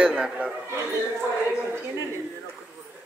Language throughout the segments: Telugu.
లేదు దాంట్లో. తినలేదు నేను ఒకటి కూడా.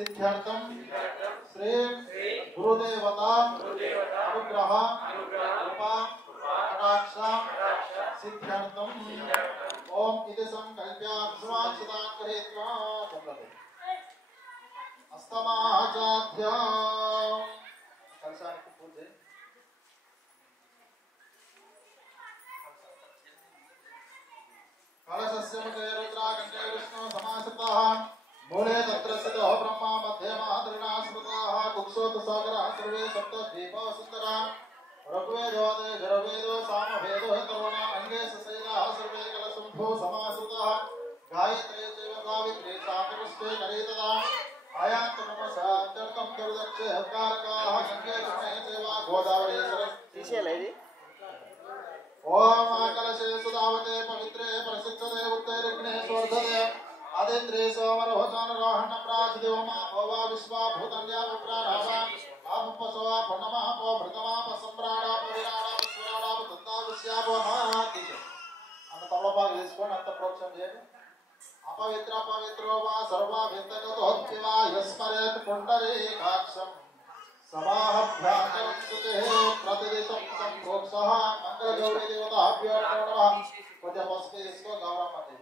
सिद्ध्यर्थम श्री गुरुदेवता अनुग्रह कृपा कटाक्ष सिद्ध्यर्थम ओम इति संकल्प्य विश्वासदान करेत्वा चंद्रते अस्तमाचाध्या कलशाనికి పూజ कलशस्य मुखे रुद्राकण्ठे विष्णु समाश्रिताः मूले तत्र स्थितो ब्रह्मा मध्ये महात्रिणा स्मृताः कुक्षोत सागरः सर्वे सप्त द्वीपो सुन्दरः ऋग्वेदो यजुर्वेदो सामवेदो तरुण अंगे ससेनाः सर्वे कलशम्भो समाश्रिताः गायत्री चैव सावित्री शान्तिपुष्पे कलितदा आयान्तु नमः तर्कं दुर्दक्षे हकारकाः गङ्गे कृष्णे चैव गोदावरी सरस्वती ओम कलशे सुदावते पवित्रे प्रसिद्धते उत्तरग्ने स्वर्धते आदित्रे सोमरोहतान रोहण प्राजदेवमा भवा विश्वा भूतन्या प्राणावा आपपसवा पन्नमा पो भृतमा पसंब्राडा पविराडा स्वराडा तत्तावस्यापो नाति అన్న తమలపాకు వేసుకొని అంత ప్రోక్షం చేయండి అపవిత్ర పవిత్రో వా సర్వ విత్తగతోత్తివా యస్మరేత్ పుండరీకాక్షం समाहभ्याचरं सुते प्रतिदिशं संप्रोक्षः मंगल गौरी देवताभ्यो नमः पद्यपस्के इसको गौरवमते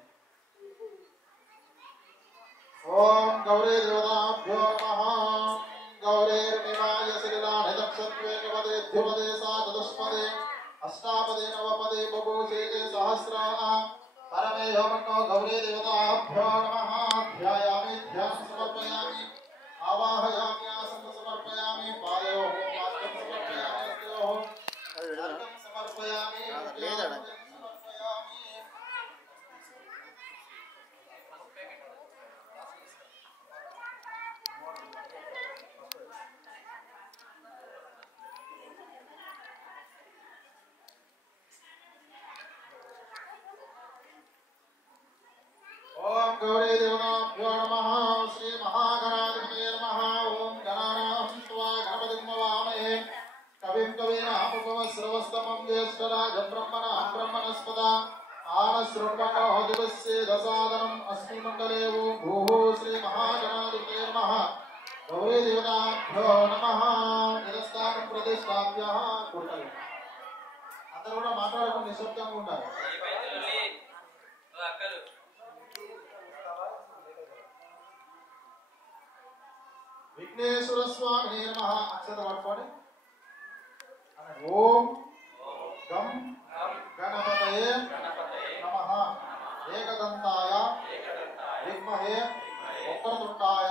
ओम गौरी देवताभ्यो नमः गौरीर्निवाय श्रीलाने दक्षत्वे कवदे ध्रुवदे सा चतुष्पदे अष्टापदे नवपदे बभूषे सहस्रा परमे योमन्नो गौरी देवताभ्यो नमः ध्यायामि ध्यानं समर्पयामि आवाहयामि आसनं समर्पयामि पादयोः पाद्यं समर्पयामि हस्तयोः अर्घ्यं समर्पयामि समर्पयामि ओम गौरी देवताभ्यो नमः श्री महागणाधिपतये नमः ओम गणानां त्वा गणपतिं नमामहे कविं कवीनामुपमश्रवस्तमं ज्येष्ठराजं ब्रह्मणां ब्रह्मणस्पदा आनश्रुण्वन्नो दिवस्य दसादनम् अस्मिन् मण्डले ओम भूः श्री महागणाधिपतये नमः गौरी देवताभ्यो नमः निरस्तानं प्रतिष्ठाप्य कुर्मः అందరూ కూడా మాట్లాడకుండా నిశ్శబ్దంగా ఉండాలి विघ्नेश्वर स्वामी नमः अक्षत पట్టుకోండి ओम गम गणपतये नमः एकदंताय विद्महे वक्रतुंडाय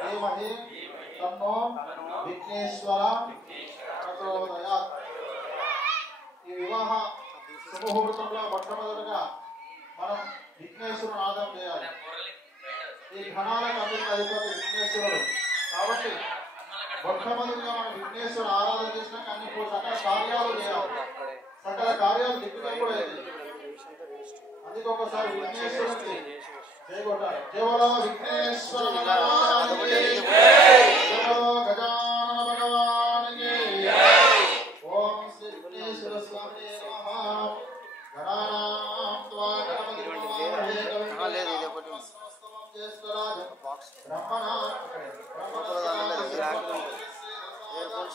धीमहि तन्नो विघ्नेश्वर प्रचोदयात् ఈ వివాహ శుభముహూర్తంలో మొట్టమొదటిగా మనం విఘ్నేశ్వరుని ఆరాధన చేయాలి ఈ ఘనాలకు అన్నిటికీ అధిపతి విఘ్నేశ్వరుడు కాబట్టి మొట్టమొదటిగా మనం విఘ్నేశ్వరుడు ఆరాధన చేసినాక అన్ని సకల కార్యాలు చేయాలి సకల కార్యాలు దిగ్విజయం కూడా అవుతాయి అందుకే ఒకసారి విఘ్నేశ్వరుడికి జయగొట్టాలి కేవలం విఘ్నేశ్వర భగవానికి గజానన భగవానికి ఓం శ్రీ విఘ్నేశ్వర స్వామి నమః గణానాం త్వా గణపతిం నమామహే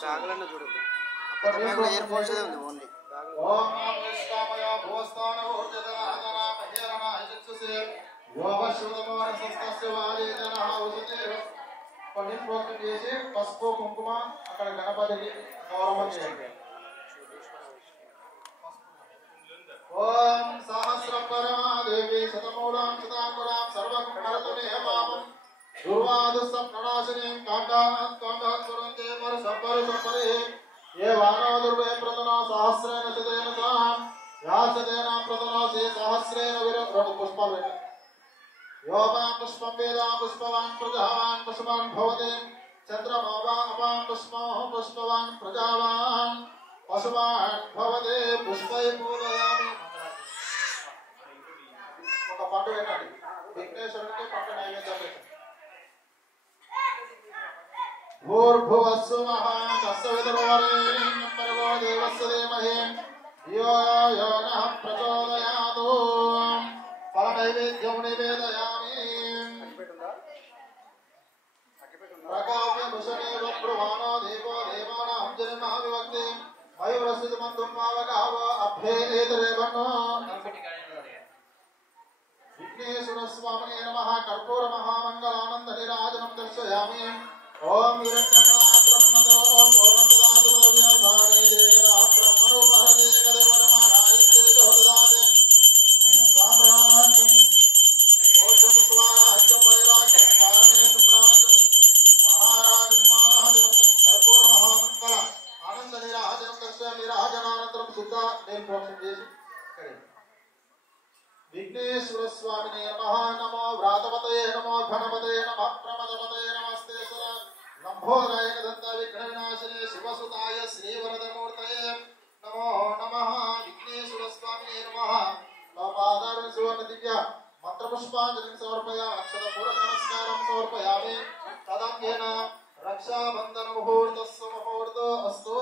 బ్యాగ్లన్న చూడండి అక్కడ బ్యాగ్లో ఇయర్ ఫోన్స్ ఉంది ఓన్లీ ఓం ఆవిష్కామయ భూస్థాన ఊర్జదనాదన మహేరణ యజస్సే యోవశ్రుతమానసస్తస్య వాలీదనః ఉసితే పన్నీర్ ప్రోక్షణ చేసి పసుపు కుంకుమ అక్కడ గణపతికి గౌరవం చేయండి ओम सहस्र परमादेवी शतमूलां शतांकुरां सर्वकुमारतमे पापं दुर्वादुस्सं प्रणाशिनीं काण्डान् काण्डान् सुरन्ते पर सब्बर सब्बरे ये वानो दुर्वे प्रतनो सहस्रेण शतेन सां या शतेन प्रतनो से सहस्रेण विरक्रम पुष्पल योमा पुष्पं वेदा पुष्पवान् प्रजावान् पुष्पवान् भवते चन्द्रमा वा अपां पुष्पवान् प्रजावान् पशुवान् भवते पुष्पै पूजयामि ఒక పండు పెట్టండి విఘ్నేశ్వరుడికి పండు నైవేద్యం పెట్టండి भूर्भुवस्सुमः तस्य विदुर्वरेण्यं भर्गो देवस्य धीमहि धियो यो नः प्रचोदयात् फलनैवेद्यं निवेदयामि वसुद मंदु पावगाव अभ्ये एतरे बन्नो विघ्नेश्वर स्वामिने नमः कर्पूर महामंगलानंद निराजनं दर्शयामि ओम हिरण्यपात्रं मदो पूर्णददातु भावे देवदा ब्रह्मणो भरते कदेवनमानायते जोददाते साम्राज्यं ओषम स्वाराज्यं वैराग्यं पारमेश्वरं राज्यं महाराजं महादेवं कर्पूर महामंगल आनंद निराजनं दर्शयामि राजनानंतरं शुद्ध नेम प्रोक्षण చేసి विघ्नेश्वर स्वामिने नमः नमो व्रातपतये नमो घनपतये नमः प्रमदपतये नमस्ते सदा लंबोदराय दत्त विघ्न विनाशिने शिवसुताय श्रीवरदमूर्तये नमो नमः विघ्नेश्वर स्वामिने नमः पादारं सुवर्ण दिव्य मंत्रपुष्पांजलिं समर्पयामि अक्षतपूर्वक नमस्कारं समर्पयामि तदंगेन रक्षाबंधन मुहूर्तस्य मुहूर्तो अस्तु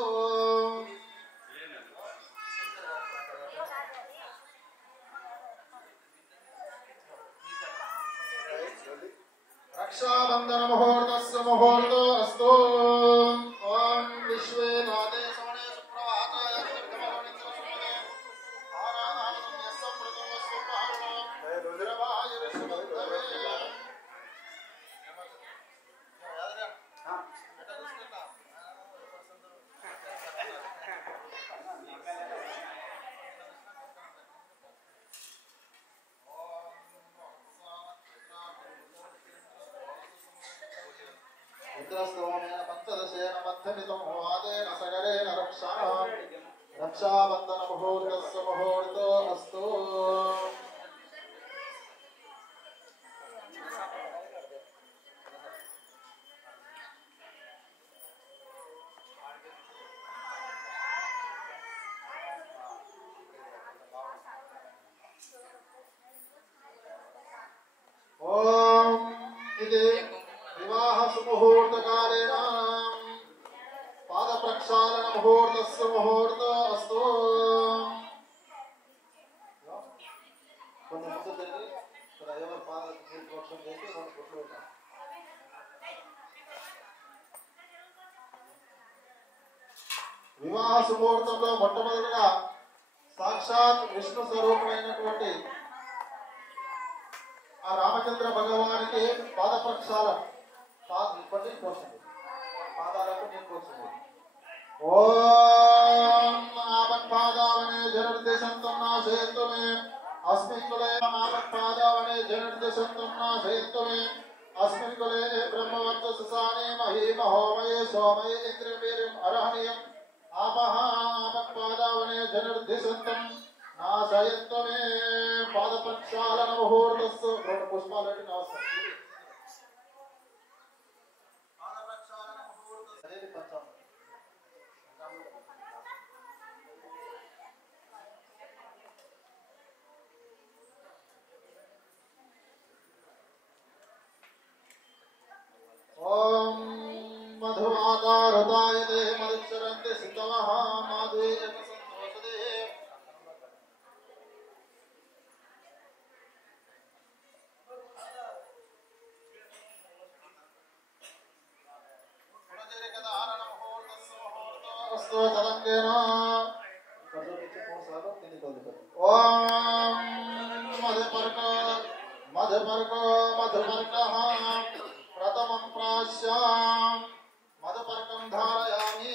रक्षाबंधन मुहूर्तस्य मुहूर्तो अस्तु ओम विश्वे नादे सोने सुप्रभाताय निर्गमनिन्द्र सुमते आराधनं यस्समृतो सुपावनो रुद्रवाय विष्णुदेवे रुद्रस्तोमेन पञ्चदशेन मध्यमितं वादेन सगरेण रक्षाबन्धन मुहूर्तस्य मुहूर्तो अस्तु ओम इति विवाह सुमुहूर्त कालेन पाद प्रक्षालन मुहूर्तस्य मुहूर्त अस्तु కొన్ని ముద్దు తిరిగి ఇక్కడ ఎవరి పాద ప్రోక్షణ చేసి రెండు పుట్లు పెట్టాం వివాహ సుముహూర్తంలో మొట్టమొదటిగా సాక్షాత్ విష్ణు స్వరూపమైనటువంటి ఆ రామచంద్ర భగవానికి పాద ప్రక్షాళన ఇప్పటి పాదాలకు నేను కూర్చుంది ఓం ఆపత్పాదావనే జనర్దేశంతం నాశయంతు మే అస్మిన్ కులే ఆపత్పాదావనే జనర్దేశంతం నాశయంతు మే అస్మిన్ కులే బ్రహ్మవర్చసానే మహీ మహోమయే సోమయే ఇంద్రవీర్యం అర్హణీయం ఆపః ఆపత్పాదావనే జనర్దేశంతం నాశయంతు మే పాద ప్రక్షాళన ముహూర్తస్సు రెండు పుష్పాలు పెట్టి నమస్కారం ओम मधुमातारताय ते मधुक्षरन्ते सिद्धवः माधवे एकसन्तोषदे पुनजरिकधारण मुहूर्तस्य मुहूर्तो अस्तु तदङ्गेन ओम मधुपर्कः प्रथमं प्राश्यां मधुपर्कं धारयामि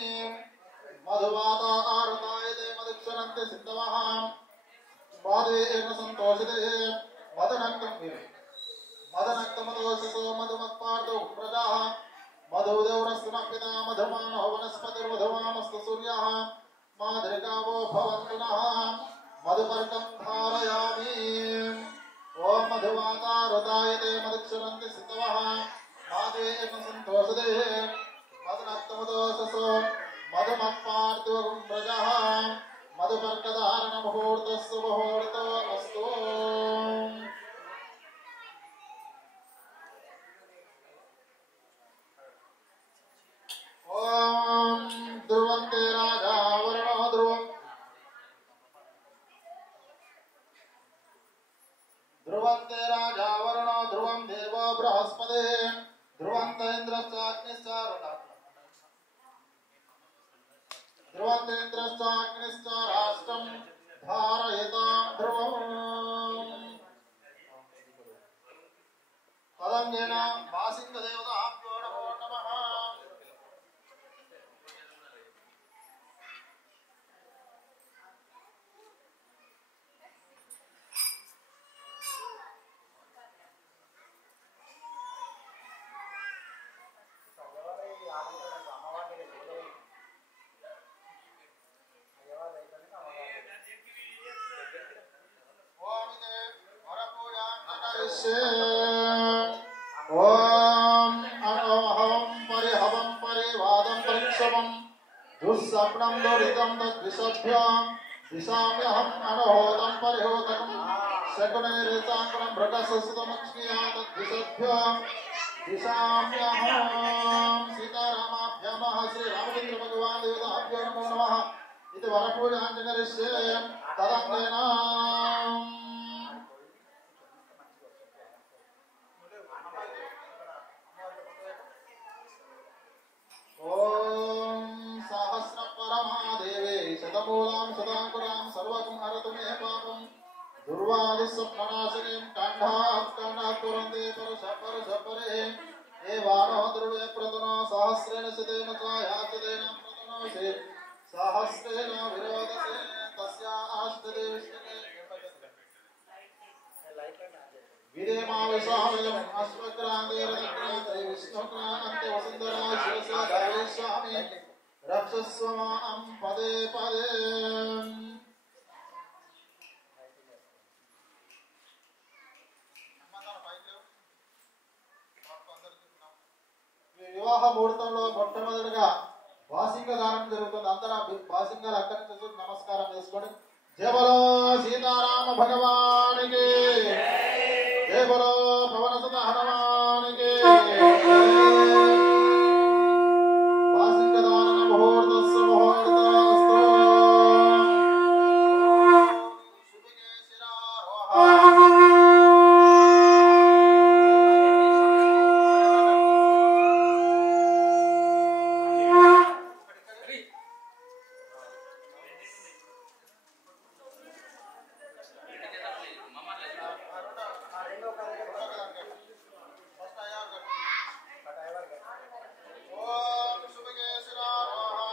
मधुवाता आरतायते मधुक्षरन्ते सिद्धवः माधवे एकसन्तोषदे मदनक्तमदोषसो मधुमत्पार्थो प्रजाः मधुदेवरस्तुनः पिता मधुमानो वनस्पतिर्मधुमामस्तु सूर्यः माधृगावो भवन्तु नः मधुपर्कं धारयामि ओम मधुवाता रतायते मधुक्षरन्ते सिद्धवः माधवे एकसन्तोषदे मदनक्तमदोषसो मधुमत्पार्थो प्रजाः मधुपर्कधारण मुहूर्तस्य मुहूर्तो अस्तु ओम ध्रुवन्ते राजा वरुणो ध्रुवन्ते राजा वरुणो ध्रुवं देवो बृहस्पतिः ध्रुवन्त इन्द्रश्चाग्निश्चारुणः ध्रुवन्तेन्द्रश्चाग्निश्च राष्ट्रं धारयतां ध्रुवम् तदङ्गेन वासिङ्गदेवताभ्यो नमो नमः ओम अनोहं परिहवं परिवादं परिक्षमं दुःस्वप्नं दुरितं तद्विषभ्यां दिशाम्यहम् अनहोतं परिहोतं शकुनेरिताङ्कुलं भृतसुसुतमक्ष्मीया तद्विषभ्यां दिशाम्यहम् सीतारामाभ्यामः श्रीरामचन्द्र भगवान् देवताभ्यो नमो नमः इति वरपूजां करिष्ये तदङ्गेन ओम सहस्रपरमादेवे शतमूलां सदाकुलां सर्वं हरतु मे पापं दुर्वादिस्वप्ननाशिनीं काण्डात्काण्डात्पुरन्दे परशपरे हे वानो ध्रुवे प्रतनो सहस्रेण शतेन च याचतेन प्रतनोषे सहस्रेण विरोधसे तस्या आष्टदे विष्णुते विदेमाविशामयम् अश्वक्रान्तेरक्रान्ते विष्णुक्रान्ते वसुन्धरा शिरसा धारयिष्यामि रक्षस्व मां पदे पदे వివాహ ముహూర్తంలో మొట్టమొదటిగా బాసింగ దానం జరుగుతుంది. అందరూ బాసింగాలు అక్కడి నుంచి నమస్కారం చేసుకొని జయ బలో సీతారామ భగవానికి जय बोलो पवन सुत हनुमान के वासिंग दान मुहूर्तस्य मुहूर्तस्तु शुभगे शिरारोहः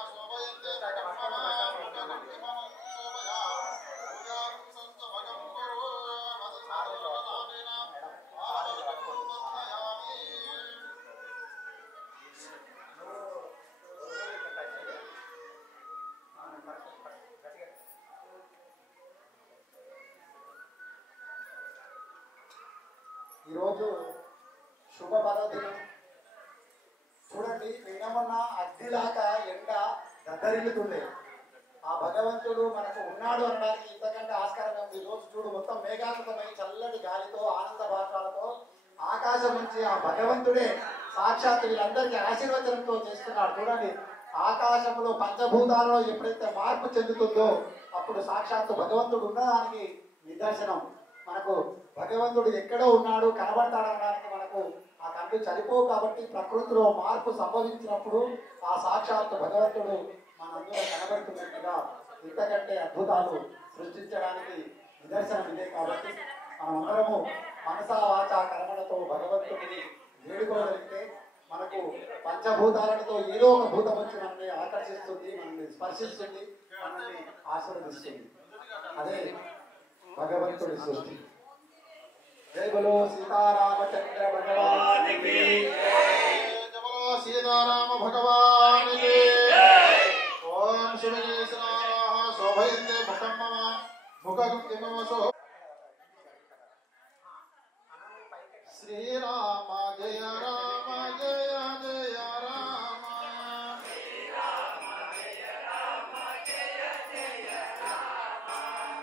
ఈరోజు శుభ పర్వదినం చూడండి. నిన్నమొన్న అగ్నిలాగా ఎండ దద్దరిల్లుతుండే ఆ భగవంతుడు మనకు ఉన్నాడు అనడానికి ఇంతకంటే ఆస్కారం ఉంది. ఈరోజు చూడు మొత్తం మేఘాకృతమై చల్లటి గాలితో ఆనంద భాషాలతో ఆకాశం నుంచి ఆ భగవంతుడే సాక్షాత్ వీళ్ళందరికీ ఆశీర్వచనంతో చేస్తున్నాడు. చూడండి ఆకాశంలో పంచభూతాలలో ఎప్పుడైతే మార్పు చెందుతుందో అప్పుడు సాక్షాత్తు భగవంతుడు ఉన్నదానికి నిదర్శనం. మనకు భగవంతుడు ఎక్కడో ఉన్నాడు కనబడతాడనడానికి మనకు ఆ కళ్ళు చనిపోవు. కాబట్టి ప్రకృతిలో మార్పు సంభవించినప్పుడు ఆ సాక్షాత్తు భగవంతుడు మనందరూ కనబడుతున్నట్టుగా ఇంతకంటే అద్భుతాలు సృష్టించడానికి నిదర్శనం ఇదే. కాబట్టి మనమందరము మనసా వాచ కర్మలతో భగవంతుడిని వేడుకోగలిగితే మనకు పంచభూతాలతో ఏదో ఒక భూతం వచ్చి మనల్ని ఆకర్షిస్తుంది, మనల్ని స్పర్శిస్తుంది, మనల్ని ఆశీర్వదిస్తుంది. అదే భగవంతుడి సృష్టి. జై బలో సీతారామచంద్ర భగవానికి जय बोलो सीताराम भगवान की ओम शुभगे शिरारोहः शोभयन्ते मुखं मम मुखं मम शोभ श्रीराम जय राम जय जय राम श्रीराम जय राम जय जय राम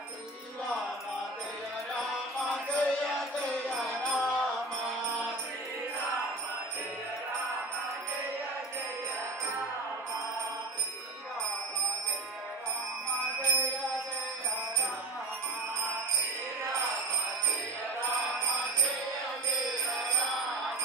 श्रीराम जय राम जय जय राम श्रीराम जय राम जय जय राम श्रीराम जय राम जय जय राम श्रीराम जय राम जय जय राम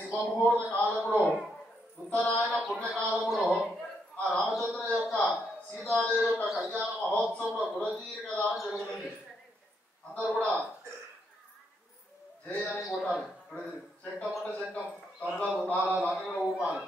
శుభముహూర్త కాలంలో ఉత్తరాయణ పుణ్యకాలంలో ఆ రామచంద్ర యొక్క సీతాదేవి యొక్క కళ్యాణ మహోత్సవంలో గురజీరిక దానం జరుగుతుంది. అందరూ కూడా జయ అని కొట్టాలి. శంఖం అంటే శంఖం, తబలాలు తాళాలు అన్ని కూడా ఊపాలి.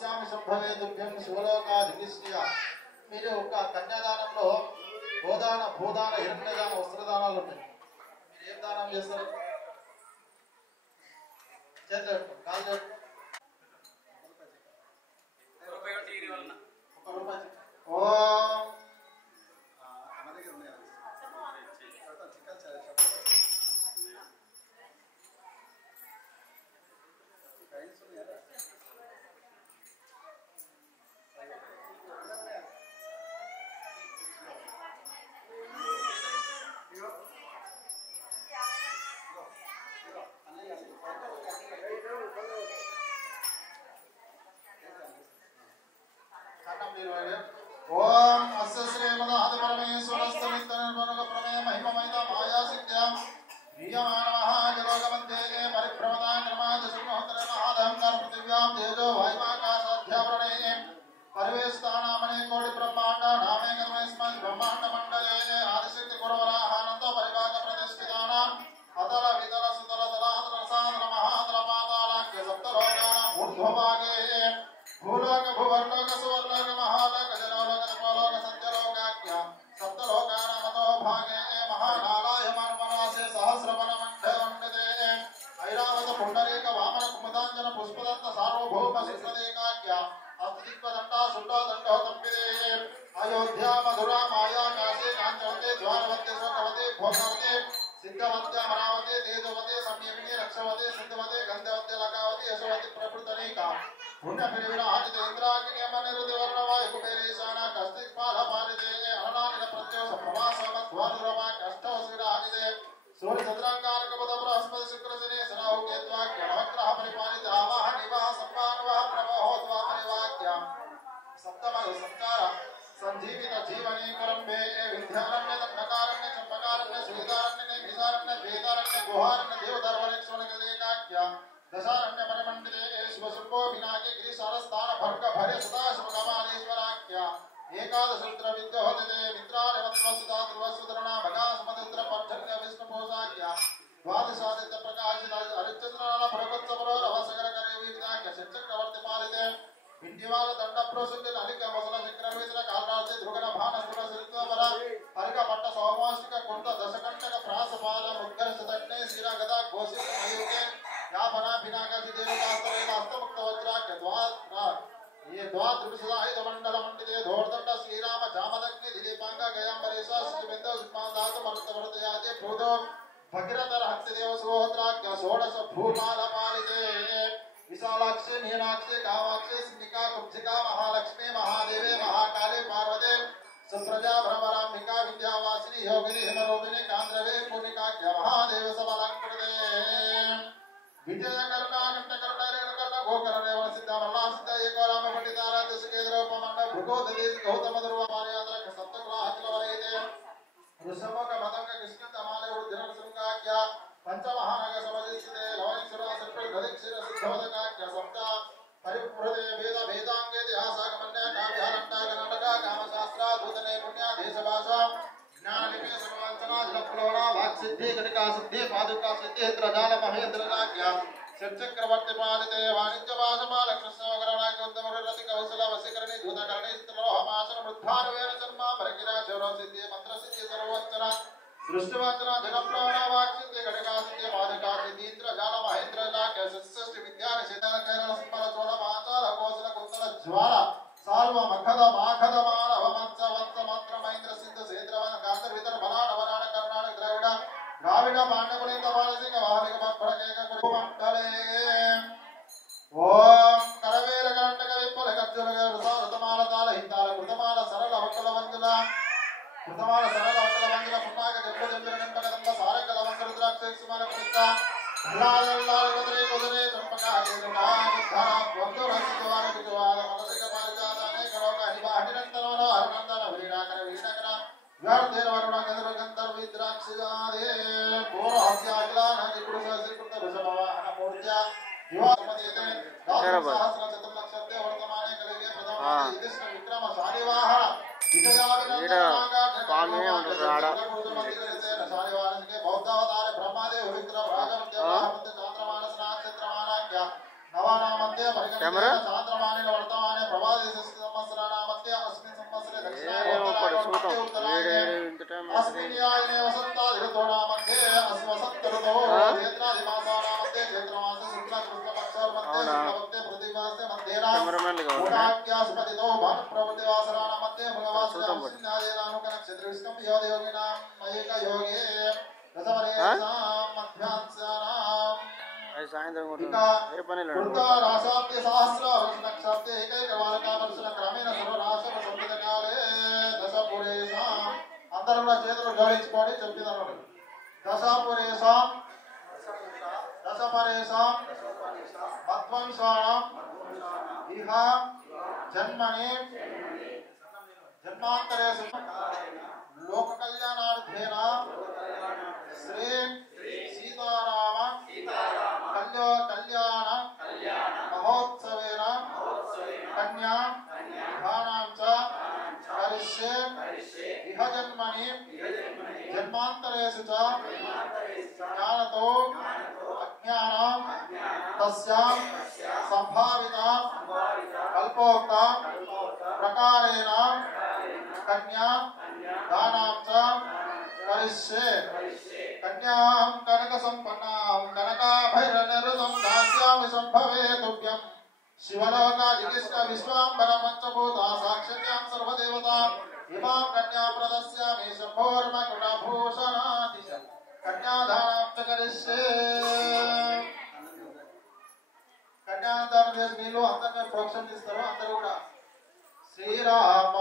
దాస్యామి సంభవే తుభ్యం శివలోకాధిష్య. మీరు ఒక కన్యాదానంలో గోదాన భూదాన హిరణ్యదాన వస్త్రదానాలు ఉంటాయి. మీరు ఏం దానం చేస్తారు? చేతులు కాళ్ళు ఓం ఓం అస్య శ్రీమదః పరమేశ్వరస్తమిత్తనర్వణక ప్రమేయ మహిమమైత మాయాసిద్ధ్యాం ప్రియమానమః జలోకమధ్యేగే పరిభ్రమదాయ క్రమాద సింహోత్తర మహాదహంకార పృథివ్యాం తేజో వాయుమాకాశాధ్యావరణే పరివేష్టానామనే కోటి బ్రహ్మాండ నామే కర్మస్మద్ బ్రహ్మాండ మండలే ఆదిశక్తి గురవరాహానంద పరిభాగ ప్రతిష్ఠితానాం అతల వితల సుతల తలాతల సాతల మహాతల పాతాళాఖ్య సప్తలోకానాం ఊర్ధ్వభాగే భూలోక భువర్లోక సువర్లోక మహాలోక జలోలోక తపోలోక సత్యలోకాఖ్య సప్తలోకానామతో భాగే మహానాలాయ మన్మనాసే సహస్రవన మండవండదే ఐరావత పుండరీక వామన కుముదాంజన పుష్పదంత సార్వభౌమ శుక్రదేకాఖ్య అస్తిత్వదండా సుండోదండో తంపిదే అయోధ్యా మధురా మాయా కాశీ కాంచవతి ద్వారవతి శోకవతి భోగవతి సిద్ధవత్య అమరావతి తేజవతి సంయమిని రక్షవతి సిద్ధవతి గంధవతి లకావతి యశవతి ప్రకృతనేక పుణ్యపిరివిరాజిత ఇంద్రాగ్నియమనిరుదివర్ణవాయు కుబేరేశాన కస్తిక్పాల పాలిదే అరణానిల ప్రత్యోష ప్రవాసమధ్వానురమ కష్టవశిరాజిదే సూర్య చంద్రాంగారక బుధ బృహస్పతి శుక్ర శని శనౌ కేత్వాక్య నవగ్రహ పరిపాలిత ఆవాహ నివాహ సంవానువః ప్రవహోద్వా పరివాక్య సప్తమగు సంచార సంజీవిత జీవనీకరంభే విద్యారణ్య దండకారణ్య చంపకారణ్య శ్రీదారణ్య నిభిసారణ్య వేదారణ్య గుహారణ్య దేవధర్మలక్ష్మణగదేకాఖ్య దశారణ్య పరిమండితే శివశుంభో వినాయక గిరిశాలస్థాన భర్గ భర్య సదాశివగమాలేశ్వరాఖ్య ఏకాదశరుద్ర విద్యోహతే మిత్రారవత్వసుదా ధ్రువసుధరణ భగా సమదుద్ర పర్జన్య విష్ణుపోసాఖ్య ద్వాదశాదిత్య ప్రకాశిత హరిచంద్రాల భరగోత్సవరో రవసగర కరే వీరిదాఖ్య శిక్షక్రవర్తి పాలితే పిండివాల దండ ప్రోసుండి లలిక మొసల చక్రవీధుల కాల్రాజి ధృగణ భానసుర శిల్పవర హరిక పట్ట సోమాష్టిక కుంట దశకంటక ప్రాసపాల ముద్గర్ష తగ్నే శిర గద ఘోషిత మయూకే యాపనా పినాకాది దేవతాస్తరేల హస్తముక్త వజ్రాఖ్య ये द्वादृशदाहित मंडल मंडिते धोर्दंड श्रीराम जामदग्नि दिलीपांग गयांबरेश श्रीबिंदु सुमादातु मरुतवर्तयाजे प्रोदो भगीरथर हंसदेव सुहोत्राख्य षोडश भूपाल पालिते विशालाक्षी मीनाक्षी कामाक्षी सिंहिका कुब्जिका महालक्ष्मी महादेवे महाकाली पार्वती सुप्रजा भ्रमरांबिका विद्यावासिनी योगिनी हिमरूपिणी कांद्रवे पूर्णिकाख्य महादेव सबलंकृते विजय करुणा कंठ करुणा रेण करुणा गोकर्ण रेवण सिद्ध मल्ला सिद्ध एकोराम पंडितारा दशकेंद्र उपमंड भृगोददेश गौतम ध्रुव मार्याद्र सप्तकुला हतिल वलयते ऋषभक मदंग कृष्ण तमाले उद्धिर शृंगाख्य पंचमहानग समजिते लवणेश्वर सर्पल गदिक्षिर सिद्धोदकाख्य सप्त परिपुरते वेद वेदांगे इतिहासागमन्य काव्यालंटा कर्णाटक कामशास्त्र दूतने पुण्य देशभाषा ज्ञानलिपि सर्ववंचना जलप्लवना वाक्सिद्धि कनिका सिद्धि पादुका सिद्धि इंद्रजाल महेंद्रनाख्य षट्चक्रवर्ति पालिते वाणिज्य भाषमाल कृष्णवकरणा कुंदमरति कौशल वशीकरणी दूतकरणी स्त्रोहमासन वृद्धारवेण जन्मा भरगिरा चौर सिद्धि मंत्र सिद्धि सर्ववंचना दृष्टिवंचना जलप्लवना वाक्सिद्धि कनिका सिद्धि पादुका सिद्धि इंद्रजाल महेंद्रनाख्य षट्षष्टि विद्यान शेतन कैरल स्मर चोल पांचाल कौशल कुंतल ज्वाला साल्व मखद माखद मानव मत्स वत्स मंत्र महेंद्र सिद्ध सेन्द्रवन गांधर वितर बलाड वराड कर्नाटक द्रविड द्राविड पांडवलिंग बालसिंग वाहलिक भरकेक कुरुमंडले ओम करवेर कर्णटक विपुल गज्जल ऋतमाल ताल हिताल कृतमाल सरल वक्कल वंजल कृतमाल सरल वक्कल वंजल पुन्नाग जंबु जंबिर निंपक दंब सारकल वंजल रुद्राक्ष सुमन कृता लाल लाल गदरे गदरे चंपका केतुका बुद्धा वंदो रसितवान बिजवाद मनसिक पारिजात अनेक लोक हिनिरंतनो हरनंदन वीराकर वीरकर व्यार्धेर वरुण गंधर्व गंधर्व विद्राक्षिजादे पूर्व हस्याग्ला नदि कुरुष श्रीकृत ऋषभवाहन मूर्त्या युवामदेते सहस्र चतुर्लक्षते वर्तमाने कलिगे प्रथम युधिष्ठ विक्रम शालिवाहन विजयाविनंदनागा स्वामी उंटाडा शालिवाहन के बौद्धावतार ब्रह्मदेव विक्र राजमध्य चंद्रमानस नक्षत्रमानाख्य नवानामध्य परिगणित चंद्रमानिन वर्त సాయంత్రం ఇంకా ఏ పని వృద్ధ రాశాబ్ది సహస్ర నక్షత్ర ఏకైక వారకావర్షణ క్రమేణ సర్వనాశన సంవిధకాలే దశపురేషాం అందరూ కూడా చేతులు జోడించుకొని చెప్పినారు. దశపురేషాం దశపరేషాం మధ్వంసాణం ఇహ జన్మని జన్మాంతరేషు లోక కళ్యాణార్థేన శ్రీ సీతారామ కళ్యాణ మహోత్సవేన కన్యా దానాం చ కరిష్యే ఇహ జన్మని జన్మాంతరేషు చ జ్ఞానతో అజ్ఞానం తస్యాం సంభావిత కల్పోక్త ప్రకారేణ కన్యా దానాం చ కరిష్యే కన్యాం కనక సంపన్నాం కనకాభైరనిరుతం దాస్యామి సంభవే తుభ్యం శివలోకాదికృష్ణ విశ్వాంబర పంచభూత సాక్షిణ్యాం సర్వదేవతాం ఇమాం కన్యా ప్రదస్యామి శంభోర్మకుటభూషణాతిశ కన్యాదానం చ కరిష్యే. కన్యాదానం చేసి వీళ్ళు అందరినీ ప్రోక్షణ ఇస్తారు. అందరూ కూడా శ్రీరామ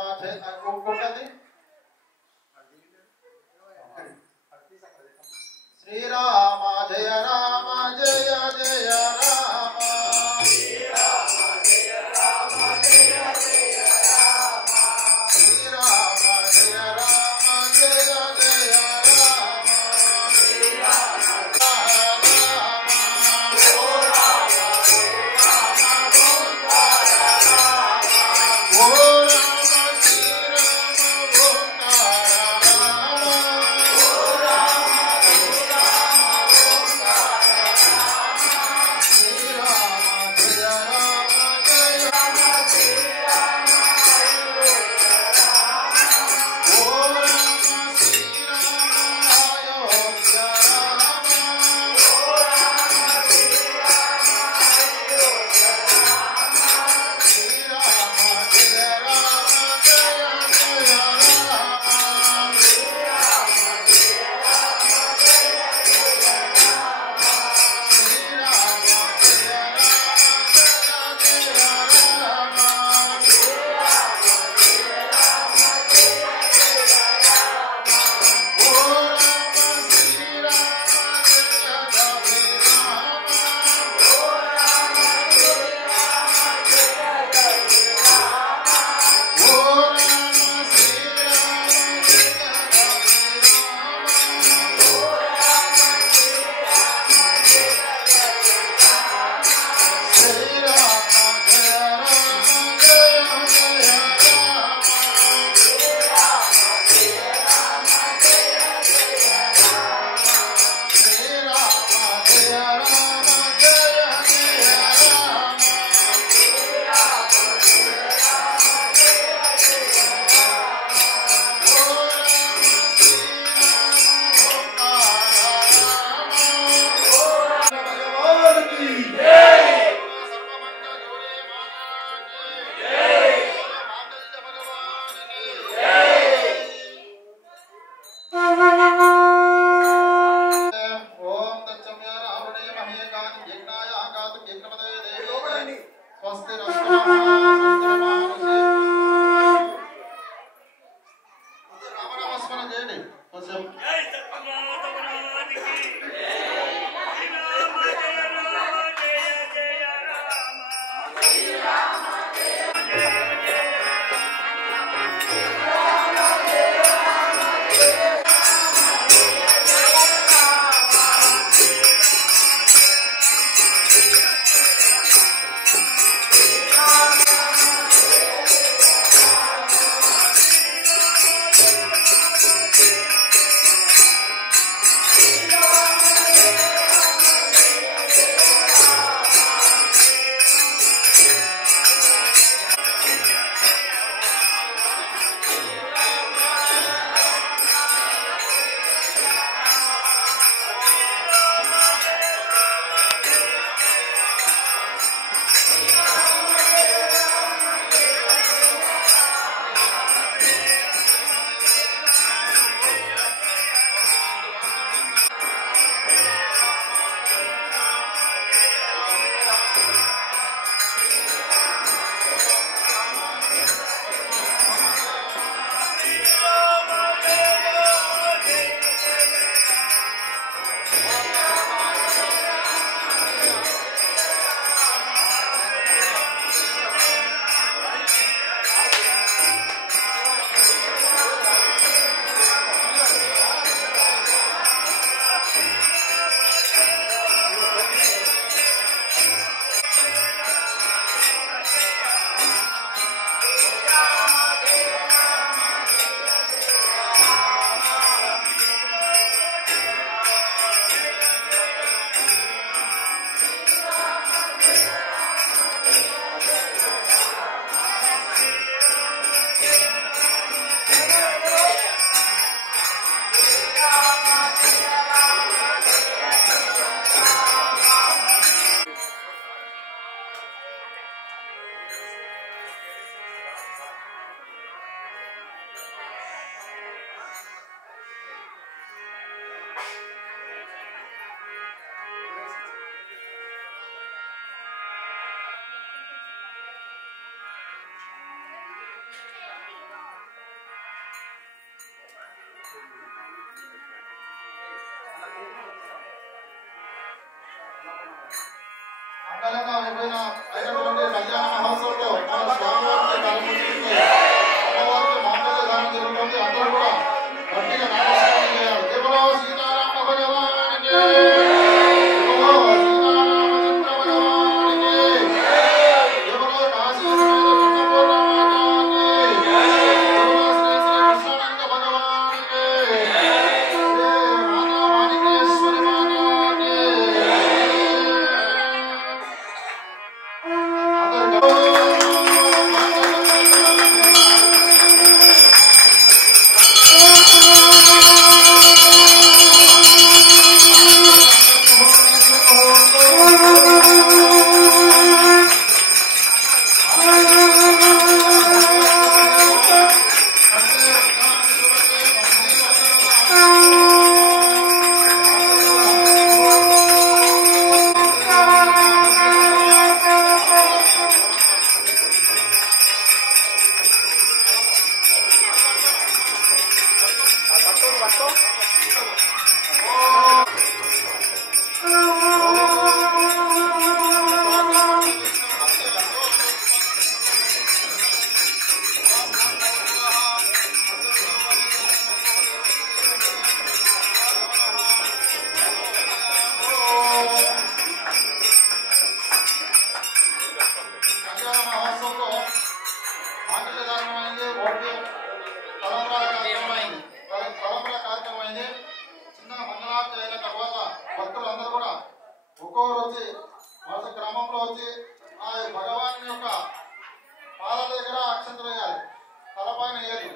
ఉంటుంది శ్రీరామ జయ రామ జయ జయ రామ శ్రీరామ జయ రామ జయ జయ రామ శ్రీరామ జయ రామ జయ జయ రామ శ్రీరామ రామ అయినటువంటి కళ్యాణ మహోత్సవంలో మన స్వామివారికి కలుగుతుంది అమ్మవారికి మాంగళ్య దానం జరుగుతుంది. అందరూ కూడా గట్టిగా నమస్కారం చేయాలి. దేవలో సీతారామ భగవానికి దేవలో సీతారామచంద్ర భగవానికి దేవలో కాశీ సమేత కృష్ణపూర్ణమాతాకి దేవలో శ్రీ శ్రీ కృష్ణానంద భగవానికి శ్రీ మాతా మాణికేశ్వరి మాతాకి కళ్యాణ మహోత్సవంలో మాంగళ్య దానమైంది, ఒకటి తలంబ్రాల కార్యక్రమమైంది. తలంబ్రాల కార్యక్రమమైంది. చిన్న మంగళారతి అయిన తర్వాత భక్తులందరూ కూడా ఒక్కొక్కరు వచ్చి వరుస క్రమంలో వచ్చి ఆ భగవాన్ యొక్క పాదాల దగ్గర అక్షంతలు వేయాలి. తలపైన వేయాలి.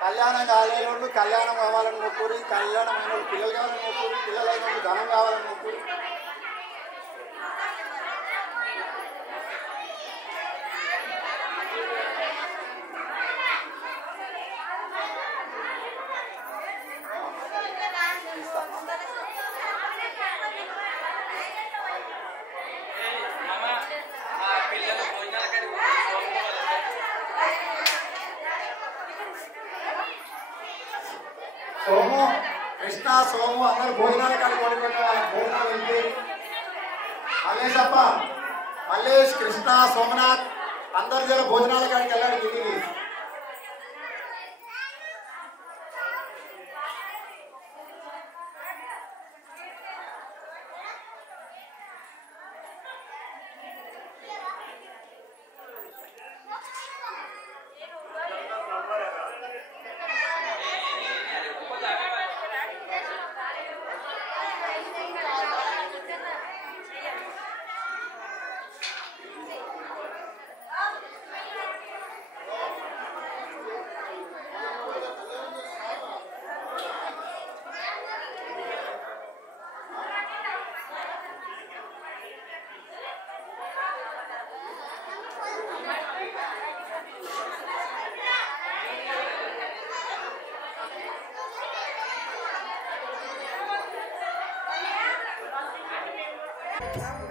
కళ్యాణం కాలేని వాళ్ళు కళ్యాణం కావాలని మొక్కురి, కళ్యాణమైన వాళ్ళు పిల్లలు కావాలని మొక్కురి, పిల్లలైన వాళ్ళు ధనం కావాలని మొక్కురి. సోము కృష్ణ సోము అందరు భోజనాలు కాడికి కొనుక్కుంటే వాళ్ళకి భోజనాలు వెళ్తే మల్లేశప్ప మల్లేష్ కృష్ణ సోమనాథ్ అందరు జర భోజనాల కాడికి వెళ్ళాడు దిగి రామ